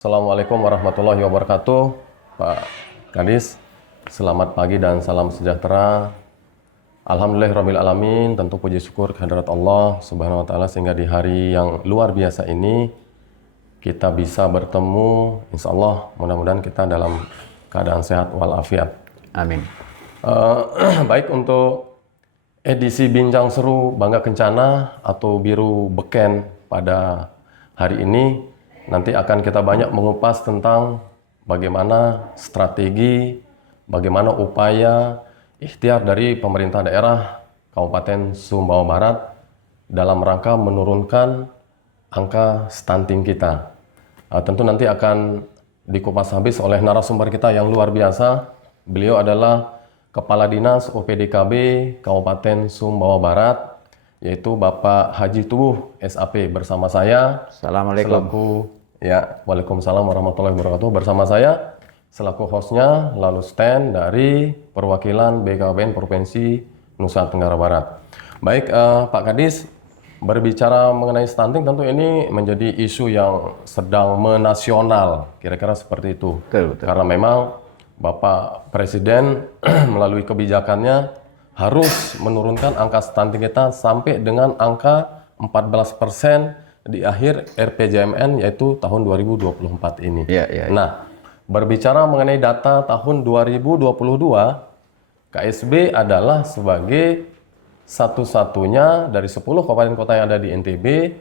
Assalamualaikum warahmatullahi wabarakatuh, Pak Kadis. Selamat pagi dan salam sejahtera. Alhamdulillahirabbil alamin. Tentu puji syukur kehadirat Allah Subhanahu wa taala sehingga di hari yang luar biasa ini kita bisa bertemu. Insya Allah mudah-mudahan kita dalam keadaan sehat walafiat. Amin. Baik, untuk edisi Bincang Seru Bangga Kencana atau Biru Beken pada hari ini nanti akan kita banyak mengupas tentang bagaimana strategi, bagaimana upaya ikhtiar dari pemerintah daerah Kabupaten Sumbawa Barat dalam rangka menurunkan angka stunting kita. Tentu nanti akan dikupas habis oleh narasumber kita yang luar biasa. Beliau adalah Kepala Dinas OPDKB Kabupaten Sumbawa Barat, yaitu Bapak Haji Tubuh SAP bersama saya. Assalamualaikum. Waalaikumsalam warahmatullahi wabarakatuh. Bersama saya selaku hostnya lalu stand dari perwakilan BKBN Provinsi Nusa Tenggara Barat. Baik, Pak Kadis, berbicara mengenai stunting tentu ini menjadi isu yang sedang menasional, kira-kira seperti itu. Betul. Karena memang Bapak Presiden melalui kebijakannya harus menurunkan angka stunting kita sampai dengan angka 14% di akhir RPJMN, yaitu tahun 2024 ini. Ya. Nah, berbicara mengenai data tahun 2022, KSB adalah sebagai satu-satunya dari 10 kabupaten kota yang ada di NTB,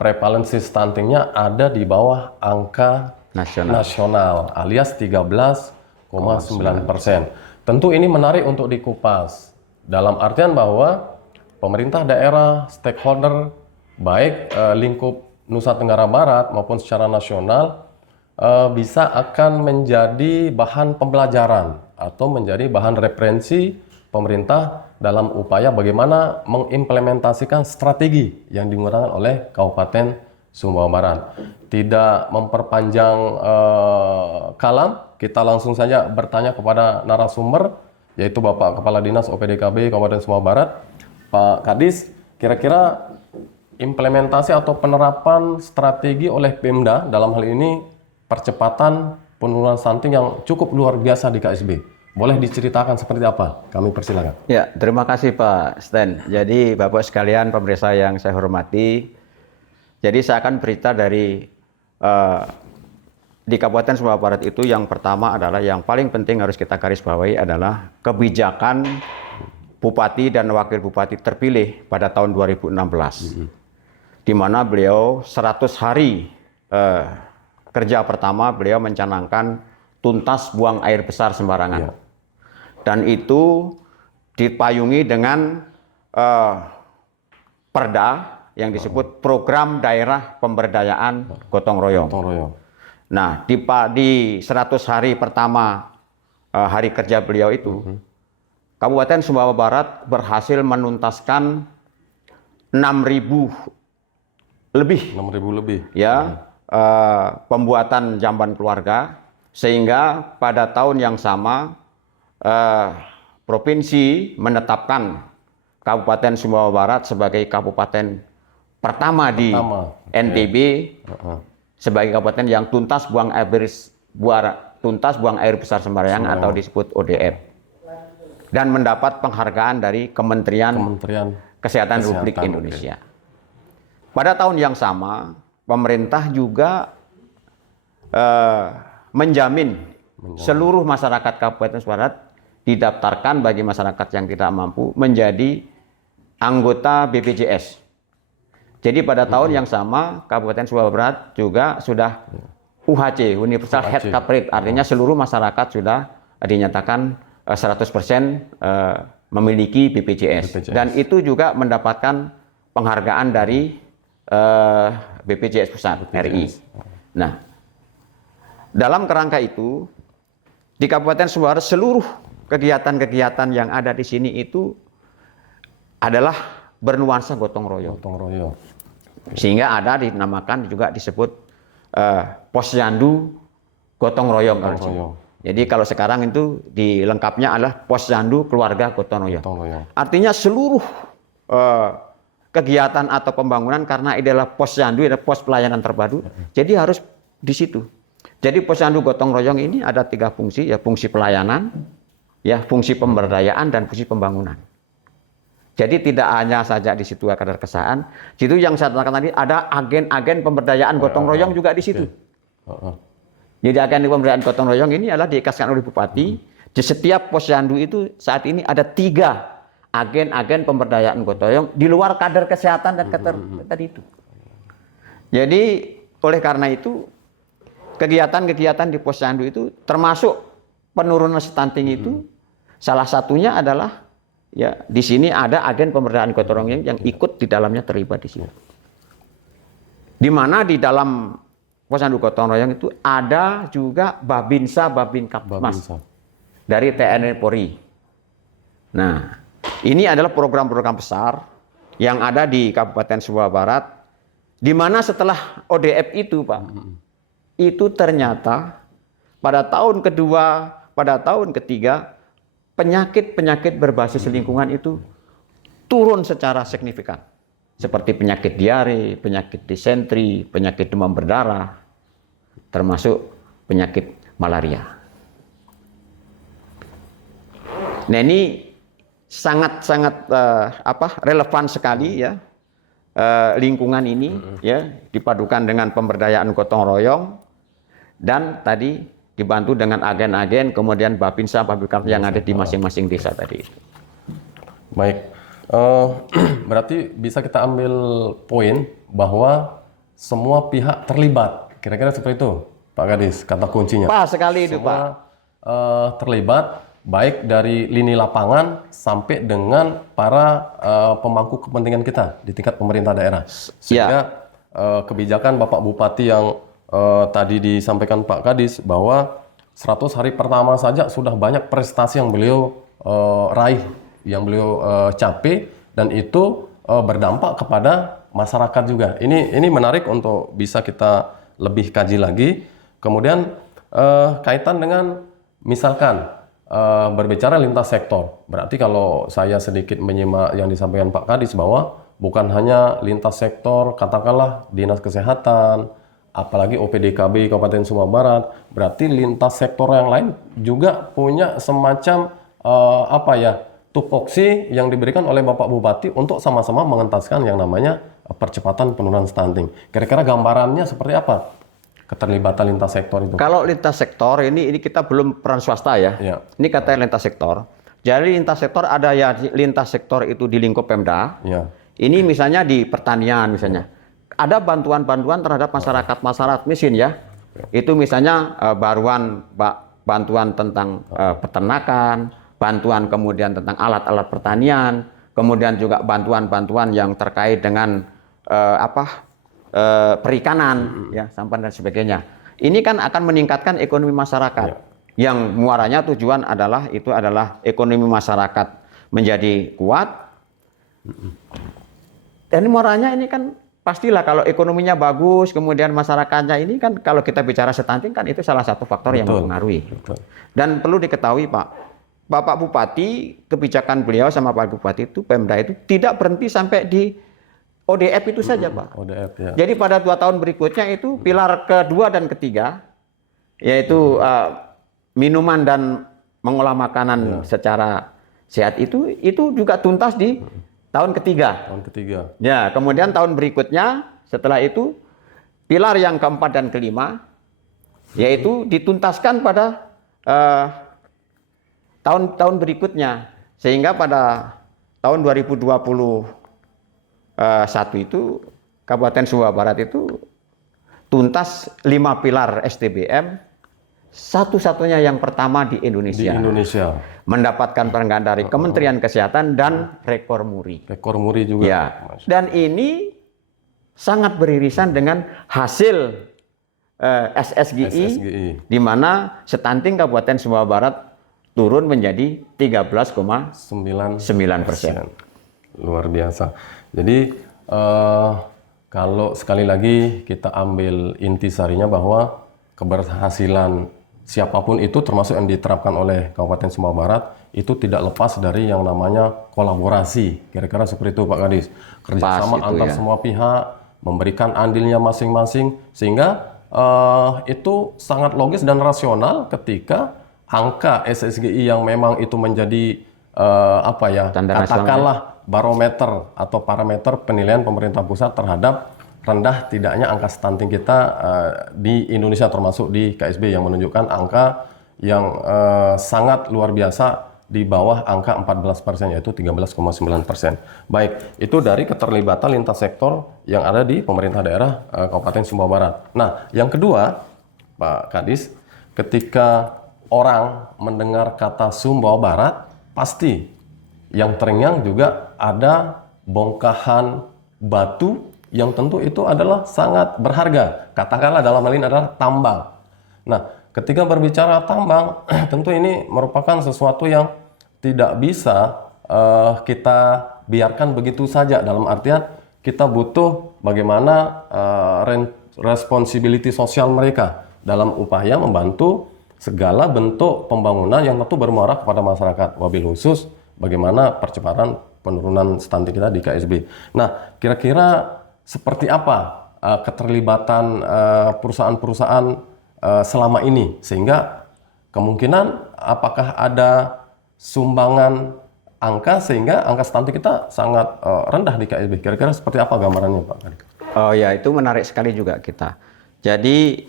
prevalensi stuntingnya ada di bawah angka nasional alias 13,9%. Tentu ini menarik untuk dikupas dalam artian bahwa pemerintah daerah, stakeholder, baik lingkup Nusa Tenggara Barat maupun secara nasional bisa akan menjadi bahan pembelajaran atau menjadi bahan referensi pemerintah dalam upaya bagaimana mengimplementasikan strategi yang digunakan oleh Kabupaten Sumbawa Barat. Tidak memperpanjang kalam, kita langsung saja bertanya kepada narasumber, yaitu Bapak Kepala Dinas OPDKB Kabupaten Sumbawa Barat, Pak Kadis. Kira-kira implementasi atau penerapan strategi oleh Pemda dalam hal ini percepatan penurunan stunting yang cukup luar biasa di KSB. Boleh diceritakan seperti apa? Kami persilakan. Ya, terima kasih Pak Stan. Jadi Bapak sekalian pemirsa yang saya hormati, jadi saya akan berita dari di Kabupaten Sumbawa Barat itu yang pertama adalah yang paling penting harus kita garis bawahi adalah kebijakan Bupati dan Wakil Bupati terpilih pada tahun 2016. Di mana beliau 100 hari kerja pertama beliau mencanangkan tuntas buang air besar sembarangan. Dan itu dipayungi dengan perda yang disebut Program Daerah Pemberdayaan Gotong Royong. Nah, di 100 hari pertama hari kerja beliau itu, Kabupaten Sumbawa Barat berhasil menuntaskan 6.000 lebih ya pembuatan jamban keluarga, sehingga pada tahun yang sama provinsi menetapkan Kabupaten Sumbawa Barat sebagai kabupaten pertama di NTB sebagai kabupaten yang tuntas buang air besar sembarangan atau disebut ODR, dan mendapat penghargaan dari Kementerian Kesehatan Republik Indonesia. Pada tahun yang sama, pemerintah juga menjamin seluruh masyarakat Kabupaten Sumbawa Barat didaftarkan bagi masyarakat yang tidak mampu menjadi anggota BPJS. Jadi pada tahun yang sama, Kabupaten Sumbawa Barat juga sudah UHC, Universal Health Coverage, artinya seluruh masyarakat sudah dinyatakan 100% memiliki BPJS. Dan itu juga mendapatkan penghargaan dari BPJS Pusat RI. Nah, dalam kerangka itu di Kabupaten Sumbawa Barat seluruh kegiatan-kegiatan yang ada di sini itu adalah bernuansa gotong royong. Sehingga ada dinamakan juga disebut Posyandu Gotong Royong. Jadi kalau sekarang itu dilengkapnya adalah Posyandu Keluarga Gotong Royong. Artinya seluruh kegiatan atau pembangunan, karena ini adalah posyandu, adalah pos pelayanan terpadu, jadi harus di situ. Jadi posyandu gotong royong ini ada 3 fungsi, ya fungsi pelayanan, ya fungsi pemberdayaan dan fungsi pembangunan. Jadi tidak hanya saja di situ kadar kesaan, situ yang saya katakan tadi ada agen-agen pemberdayaan gotong royong juga di situ. Jadi agen pemberdayaan gotong royong ini adalah diikaskan oleh bupati. Di setiap posyandu itu saat ini ada 3 agen-agen pemberdayaan gotong royong di luar kader kesehatan dan tadi itu. Jadi oleh karena itu kegiatan-kegiatan di posyandu itu termasuk penurunan stunting itu salah satunya adalah ya di sini ada agen pemberdayaan gotong royong yang ikut di dalamnya terlibat di sini. Di mana di dalam posyandu gotong royong itu ada juga Babinsa Babinkapmas dari TNI Polri. Nah, ini adalah program-program besar yang ada di Kabupaten Sumbawa Barat, di mana setelah ODF itu, Pak, itu ternyata pada tahun kedua, pada tahun ketiga, penyakit-penyakit berbasis lingkungan itu turun secara signifikan. Seperti penyakit diare, penyakit disentri, penyakit demam berdarah, termasuk penyakit malaria. Nah ini sangat-sangat relevan sekali ya lingkungan ini ya dipadukan dengan pemberdayaan gotong royong dan tadi dibantu dengan agen-agen kemudian Babinsa Babinkapmas yang ada di masing-masing desa tadi. Baik, berarti bisa kita ambil poin bahwa semua pihak terlibat, kira-kira seperti itu, Pak Kadis, kata kuncinya. Pas sekali itu, Pak. Terlibat baik dari lini lapangan sampai dengan para pemangku kepentingan kita di tingkat pemerintah daerah. Sehingga kebijakan Bapak Bupati yang tadi disampaikan Pak Kadis bahwa 100 hari pertama saja sudah banyak prestasi yang beliau raih, yang beliau capai, dan itu berdampak kepada masyarakat juga. Ini menarik untuk bisa kita lebih kaji lagi. Kemudian kaitan dengan misalkan berbicara lintas sektor, berarti kalau saya sedikit menyimak yang disampaikan Pak Kadis bahwa bukan hanya lintas sektor, katakanlah dinas kesehatan, apalagi OPDKB Kabupaten Sumbawa Barat, berarti lintas sektor yang lain juga punya semacam tupoksi yang diberikan oleh Bapak Bupati untuk sama-sama mengentaskan yang namanya percepatan penurunan stunting. Kira-kira gambarannya seperti apa keterlibatan lintas sektor itu? Kalau lintas sektor ini kita belum peran swasta ya. Ini katanya lintas sektor. Jadi lintas sektor ada ya lintas sektor itu di lingkup Pemda. Ini misalnya di pertanian misalnya. Ada bantuan-bantuan terhadap masyarakat miskin ya. Itu misalnya bantuan tentang peternakan, bantuan kemudian tentang alat-alat pertanian, kemudian juga bantuan-bantuan yang terkait dengan perikanan, ya, sampan dan sebagainya. Ini kan akan meningkatkan ekonomi masyarakat. Yang muaranya tujuan adalah ekonomi masyarakat menjadi kuat. Dan muaranya ini kan pastilah kalau ekonominya bagus, kemudian masyarakatnya ini kan kalau kita bicara stunting kan itu salah satu faktor yang mempengaruhi. Dan perlu diketahui Bapak Bupati, kebijakan beliau sama Pak Bupati itu, Pemda itu tidak berhenti sampai di ODF itu saja, Pak. ODF, ya. Jadi pada 2 tahun berikutnya itu pilar kedua dan ketiga, yaitu minuman dan mengolah makanan secara sehat itu juga tuntas di tahun ketiga. Tahun ketiga. Ya, kemudian tahun berikutnya setelah itu pilar yang keempat dan kelima, yaitu dituntaskan pada tahun-tahun berikutnya, sehingga pada tahun 2021 itu Kabupaten Sumbawa Barat itu tuntas 5 pilar STBM, satu-satunya yang pertama di Indonesia. Mendapatkan penghargaan dari Kementerian Kesehatan dan rekor muri. Rekor muri juga. Ya. Dan ini sangat beririsan dengan hasil SSGI, di mana stunting Kabupaten Sumbawa Barat turun menjadi 13,9%. Luar biasa. Jadi kalau sekali lagi kita ambil intisarinya bahwa keberhasilan siapapun itu termasuk yang diterapkan oleh Kabupaten Sumbawa Barat itu tidak lepas dari yang namanya kolaborasi. Kira-kira seperti itu Pak Kadis. Kerjasama antar semua pihak, memberikan andilnya masing-masing sehingga itu sangat logis dan rasional ketika angka SSGI yang memang itu menjadi Standar katakanlah barometer atau parameter penilaian pemerintah pusat terhadap rendah tidaknya angka stunting kita di Indonesia, termasuk di KSB yang menunjukkan angka yang sangat luar biasa di bawah angka 14%, yaitu 13,9%. Baik, itu dari keterlibatan lintas sektor yang ada di pemerintah daerah Kabupaten Sumbawa Barat. Nah, yang kedua, Pak Kadis, ketika orang mendengar kata Sumbawa Barat, pasti yang terngiang juga ada bongkahan batu yang tentu itu adalah sangat berharga. Katakanlah dalam hal ini adalah tambang. Nah, ketika berbicara tambang, tentu ini merupakan sesuatu yang tidak bisa kita biarkan begitu saja. Dalam artian kita butuh bagaimana responsibility sosial mereka dalam upaya membantu segala bentuk pembangunan yang tentu bermuara kepada masyarakat. Wabil khusus bagaimana percepatan penurunan stunting kita di KSB. Nah, kira-kira seperti apa keterlibatan perusahaan-perusahaan selama ini, sehingga kemungkinan apakah ada sumbangan angka sehingga angka stunting kita sangat rendah di KSB. Kira-kira seperti apa gambarannya, Pak? Oh ya, itu menarik sekali juga kita. Jadi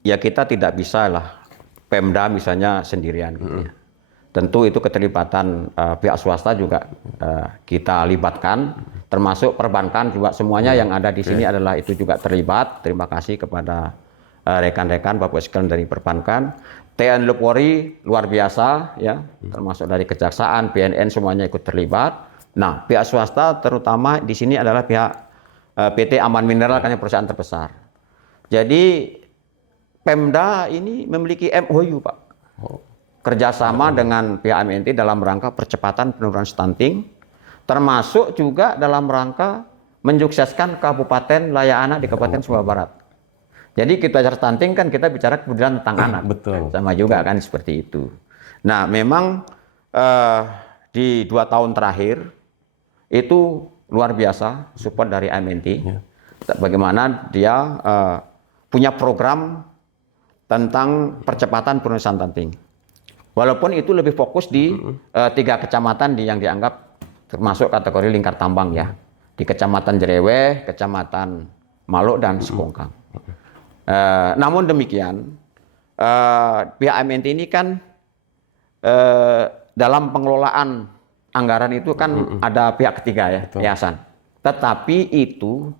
ya kita tidak bisa lah Pemda misalnya sendirian gitu ya. Tentu itu keterlibatan pihak swasta juga kita libatkan, termasuk perbankan juga, semuanya yang ada di sini adalah itu juga terlibat. Terima kasih kepada rekan-rekan Bapak sekalian dari perbankan. TNI Polri luar biasa ya, termasuk dari Kejaksaan, BNN semuanya ikut terlibat. Nah, pihak swasta terutama di sini adalah pihak PT Aman Mineral, karena perusahaan terbesar. Jadi Pemda ini memiliki MOU, Pak. Kerjasama dengan pihak MNT dalam rangka percepatan penurunan stunting, termasuk juga dalam rangka mensukseskan Kabupaten Layak Anak di Kabupaten Sumbawa Barat. Jadi kita bicara stunting kan kita bicara kemudian tentang anak. Betul. Sama juga kan seperti itu. Nah, memang di 2 tahun terakhir itu luar biasa support dari MNT. Bagaimana dia punya program tentang percepatan penurunan stunting. Walaupun itu lebih fokus di 3 kecamatan yang dianggap termasuk kategori lingkar tambang ya. Di Kecamatan Jereweh, Kecamatan Maluk, dan Sekongkang. Namun demikian, pihak MNT ini kan dalam pengelolaan anggaran itu kan ada pihak ketiga ya, yayasan. Tetapi itu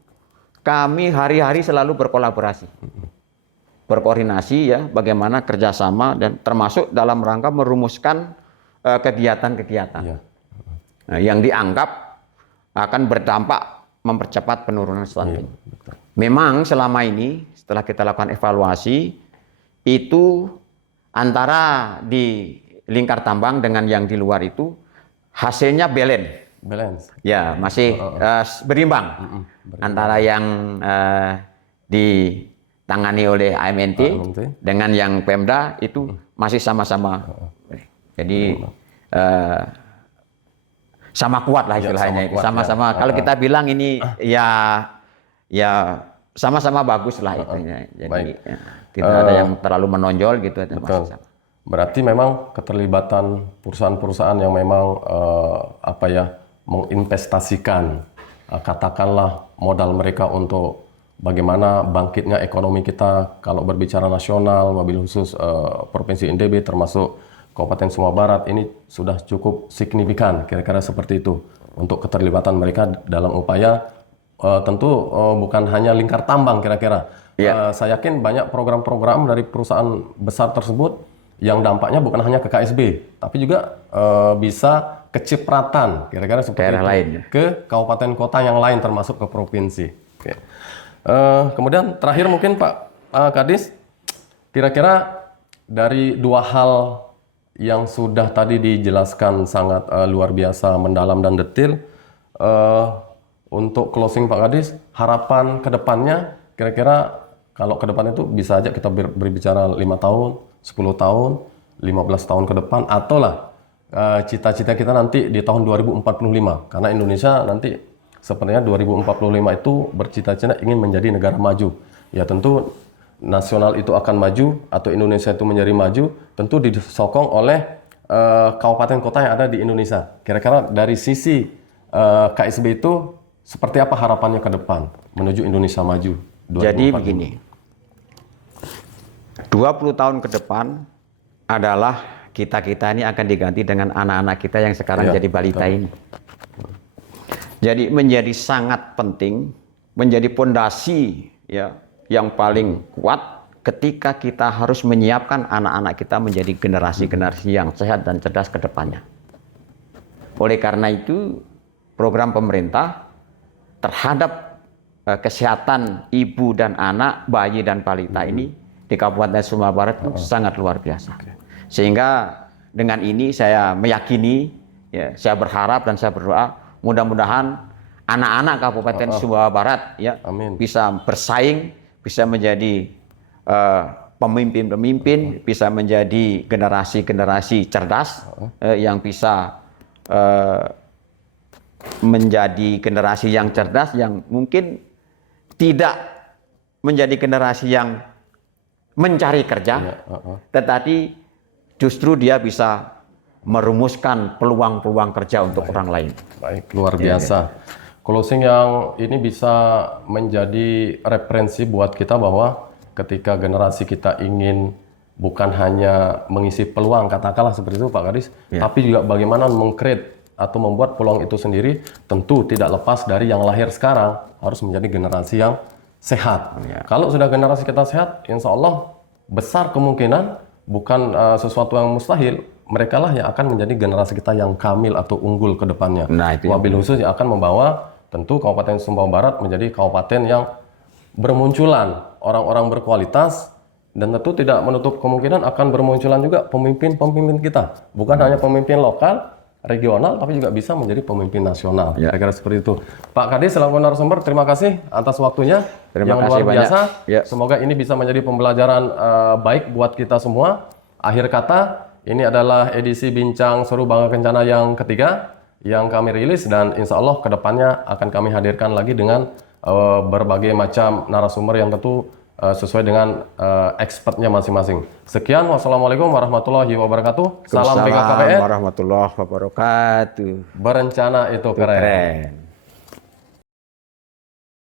kami hari-hari selalu berkolaborasi. Berkoordinasi ya, bagaimana kerjasama dan termasuk dalam rangka merumuskan kegiatan-kegiatan yang dianggap akan berdampak mempercepat penurunan stunting. Memang selama ini setelah kita lakukan evaluasi itu antara di lingkar tambang dengan yang di luar itu hasilnya balance. Ya, masih berimbang antara yang ditangani oleh AMNT dengan yang Pemda itu masih sama-sama. Jadi sama kuat lah istilahnya itu. Sama-sama. Kalau kita bilang ini ya sama-sama bagus lah itunya. Jadi ya, tidak ada yang terlalu menonjol gitu. Betul. Berarti memang keterlibatan perusahaan-perusahaan yang memang menginvestasikan katakanlah modal mereka untuk bagaimana bangkitnya ekonomi kita kalau berbicara nasional, wabil khusus Provinsi NTB termasuk Kabupaten Sumbawa Barat ini sudah cukup signifikan, kira-kira seperti itu untuk keterlibatan mereka dalam upaya tentu bukan hanya lingkar tambang kira-kira. Saya yakin banyak program-program dari perusahaan besar tersebut yang dampaknya bukan hanya ke KSB, tapi juga bisa kecipratan kira-kira seperti itu lain, ke kabupaten kota yang lain termasuk ke provinsi. Oke. Kemudian terakhir mungkin Pak Kadis, kira-kira dari 2 hal yang sudah tadi dijelaskan sangat luar biasa, mendalam dan detail, untuk closing Pak Kadis, harapan ke depannya kira-kira kalau ke depan itu bisa aja kita berbicara 5 tahun, 10 tahun, 15 tahun ke depan, atau lah cita-cita kita nanti di tahun 2045, karena Indonesia nanti sepertinya 2045 itu bercita-cita ingin menjadi negara maju. Ya tentu nasional itu akan maju atau Indonesia itu menjadi maju, tentu disokong oleh kabupaten kota yang ada di Indonesia. Kira-kira dari sisi KSB itu seperti apa harapannya ke depan menuju Indonesia maju 2045? Jadi begini, 20 tahun ke depan adalah kita-kita ini akan diganti dengan anak-anak kita yang sekarang Ya, jadi balita betul. ini. Jadi menjadi sangat penting, menjadi pondasi ya yang paling kuat ketika kita harus menyiapkan anak-anak kita menjadi generasi-generasi yang sehat dan cerdas ke depannya. Oleh karena itu, program pemerintah terhadap kesehatan ibu dan anak, bayi dan balita ini di Kabupaten Sumbawa Barat itu sangat luar biasa. Sehingga dengan ini saya meyakini, ya, saya berharap dan saya berdoa mudah-mudahan anak-anak Kabupaten Sumbawa Barat ya Amin. bisa bersaing, bisa menjadi pemimpin-pemimpin, bisa menjadi generasi-generasi cerdas yang bisa menjadi generasi yang cerdas yang mungkin tidak menjadi generasi yang mencari kerja, tetapi justru dia bisa merumuskan peluang-peluang kerja untuk orang lain. Baik, luar biasa. Closing yang ini bisa menjadi referensi buat kita bahwa ketika generasi kita ingin bukan hanya mengisi peluang, katakanlah seperti itu Pak Kadis, tapi juga bagaimana meng-create atau membuat peluang itu sendiri, tentu tidak lepas dari yang lahir sekarang harus menjadi generasi yang sehat. Kalau sudah generasi kita sehat, insya Allah besar kemungkinan bukan sesuatu yang mustahil, mereka lah yang akan menjadi generasi kita yang kamil atau unggul ke depannya. Nah, itu Wabil khusus yang akan membawa tentu Kabupaten Sumbawa Barat menjadi kabupaten yang bermunculan orang-orang berkualitas, dan tentu tidak menutup kemungkinan akan bermunculan juga pemimpin-pemimpin kita. Bukan hanya pemimpin lokal, regional, tapi juga bisa menjadi pemimpin nasional. Kira-kira seperti itu. Pak Kadis selaku narasumber, terima kasih atas waktunya Terima yang kasih luar biasa. banyak. Ya. Semoga ini bisa menjadi pembelajaran baik buat kita semua. Akhir kata, ini adalah edisi Bincang Seru Bangga Kencana yang ketiga yang kami rilis, dan insya Allah kedepannya akan kami hadirkan lagi dengan berbagai macam narasumber yang tentu sesuai dengan expertnya masing-masing. Sekian, wassalamualaikum warahmatullahi wabarakatuh. Salam BKKBN. Warahmatullahi wabarakatuh. Berencana itu keren. Keren.